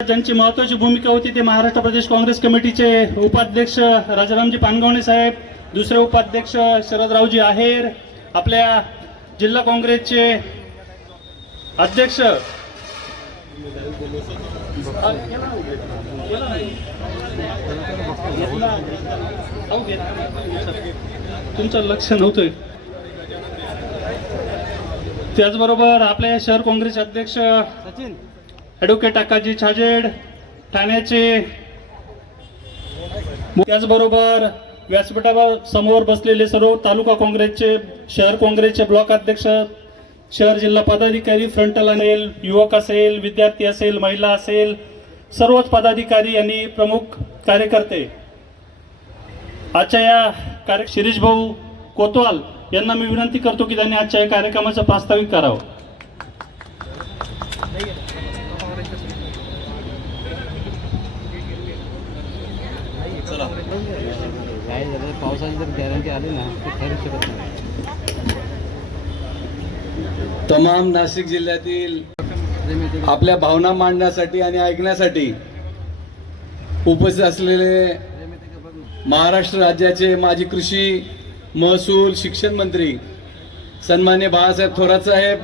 ज्यांची महत्वाची भूमिका होती ते महाराष्ट्र प्रदेश काँग्रेस कमिटीचे उपाध्यक्ष राजारामजी पानगावणे साहेब दुसरे उपाध्यक्ष शरदरावजी आहेर आपल्या जिल्हा काँग्रेसचे अध्यक्ष तुमचं लक्ष नव्हतं त्याचबरोबर आपल्या शहर काँग्रेस अध्यक्ष ॲडव्होकेट अक्काजी छाजेड ठाण्याचे त्याचबरोबर व्यासपीठावर समोर बसलेले सर्व तालुका काँग्रेसचे शहर काँग्रेसचे ब्लॉक अध्यक्ष शहर जिल्हा पदाधिकारी फ्रंटल असेल युवक असेल विद्यार्थी असेल महिला असेल सर्वच पदाधिकारी आणि प्रमुख कार्यकर्ते. आजच्या या कार्य शिरीष भाऊ कोतवाल यांना मी विनंती करतो की त्यांनी आजच्या या कार्यक्रमाचं प्रास्ताविक करावं. काय झालं? पावसाची जर गॅरंटी आली ना तर ठरू शकत नाही. तमाम नाशिक जिल्ह्यातील आपल्या भावना मांडण्यासाठी आणि ऐकण्यासाठी उपस्थित असलेले महाराष्ट्र राज्याचे माजी कृषी महसूल शिक्षण मंत्री सन्मान्य बाळासाहेब थोरात साहेब